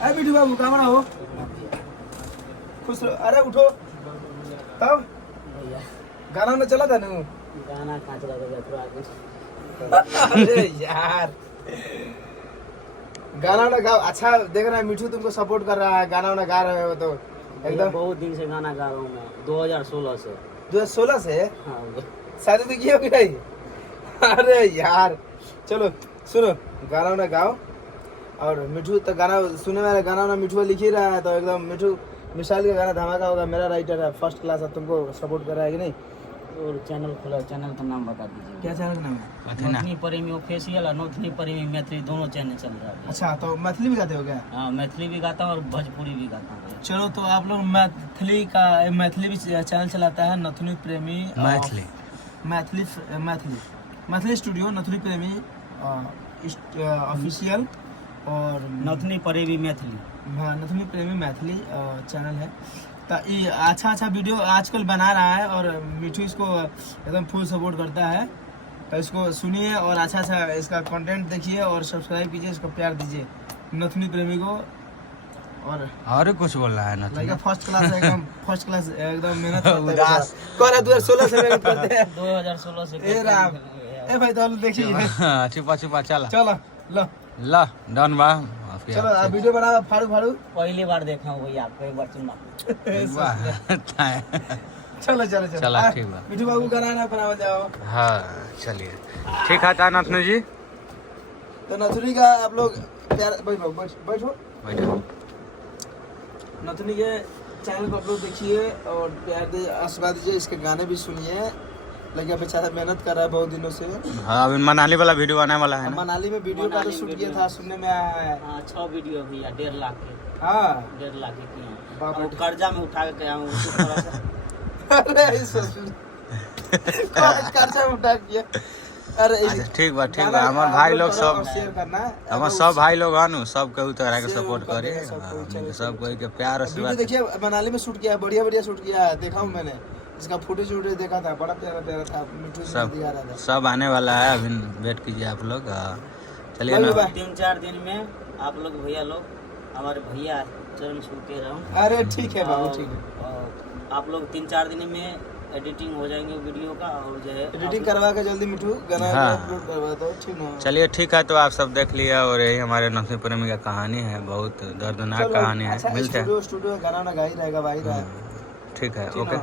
अरे बिट्टू बाबू कहाँ हो? खुश रहो। अरे उठो तब गाना ना चला था नू। गाना कहाँ चला था थोड़ा आगे। अरे यार गाना ना गाओ। अच्छा देख रहा है मिठू तुमको सपोर्ट कर रहा है, गाना ना गा रहे हो तो एकदम। बहुत दिन से गाना गा रहा हूँ मैं 2016 से। 2016 से हाँ शादी तो की होगी नहीं? अरे यार चलो सुनो गाना ना गाओ। और मिठू तो गाना सुने वाला गाना ना मिठू लिख ही रहा है तो एकदम मिठू मिसाइल का गाना धमाका होगा। मेरा राइटर है फर्स्ट क्लास है, तुमको सपोर्ट कर रहा है कि नहीं? और चैनल खुला, चैनल का नाम बता दीजिए। क्या चैनल का नाम है? नथनी प्रेमी ऑफिशियल और नथनी प्रेमी मैथिली दोनों चैनल चल रहा है। अच्छा तो मैथिली भी गाते हो क्या? हाँ मैथिली भी गाता हूँ और भोजपुरी भी गाता हूँ। चलो तो आप लोग मैथिली भी चैनल चलाता है नथनी प्रेमी मैथिली मैथिली मैथिली मैथिली स्टूडियो नथनी प्रेमी ऑफिशियल और नथनी प्रेमी मैथिली। हाँ नथनी प्रेमी मैथिली चैनल है। तो ये अच्छा वीडियो आजकल बना रहा है और मिठू इसको एकदम फुल सपोर्ट करता है। तो इसको सुनिए और अच्छा इसका कंटेंट देखिए और सब्सक्राइब कीजिए, इसको प्यार दीजिए नथनी प्रेमी को। और कुछ बोल रहा है ना लड़का फर्स्ट क्लास एकदम मेहनत करता है। कौन है 2016 से मेहनत करते हैं? 2016 से। ए राम ए भाई तो देखिए छुपा छुपा चला चलो लो ला डन बा चलो आप वीडियो बना फाड़ू पहली बार देखा हूँ भैया आपको, एक बार सुनना। चलो चला ठीक बा। मिठू बाबू गाना ना बनावा जाओ। हाँ चलिए ठीक है नथनू जी। तो नथुनी का आप लोग प्यार बैठो बैठो। नथुनी के चैनल को आप लोग देखिए और प्यार दे आशीर्वाद दीजिए, इसके गाने भी सुनिए। लड़का बेचारा मेहनत कर रहा है बहुत दिनों से। हाँ अभी मनाली वाला वीडियो आने वाला है ना? मनाली में वीडियो का तो शूट किया था, सुनने में आया है। हाँ 6 वीडियो भैया 1.5 लाख के। हाँ 1.5 लाख के किए। बाप रे। और कर्जा में उठा के आया हूँ थोड़ा सा। अरे ससुर कर्जा में उठा किया। अरे अच्छा ठीक बा हमारे भाई लोग सब शेयर करना है। हमारे सब भाई लोग आनु सब केहू तरह के सपोर्ट करे। सब कोई के प्यार वीडियो देखिए मनाली में शूट किया है, बढ़िया शूट किया है, देखा हूँ मैंने इसका फुटेज देखा था, बड़ा प्यारा था। मिठू दिखा रहा था। सब आने वाला है, अभी वेट कीजिए आप लोग। चलिए ना 3-4 दिन में आप लोग भैया लोग हमारे भैया चरण छू के रहो। अरे ठीक है बाबू ठीक है। आप लोग 3-4 दिन में एडिटिंग हो जाएंगे वीडियो का और जो है एडिटिंग करवा के जल्दी मिठू गाना अपलोड करवा दो, ठीक ना? चलिए ठीक है तो आप सब देख लिया और यही हमारे नथनी प्रेमी का कहानी है, बहुत दर्दनाक कहानी है। मिलते हैं स्टूडियो गाना ना गा ही रहेगा भाई रहा। ठीक है ओके।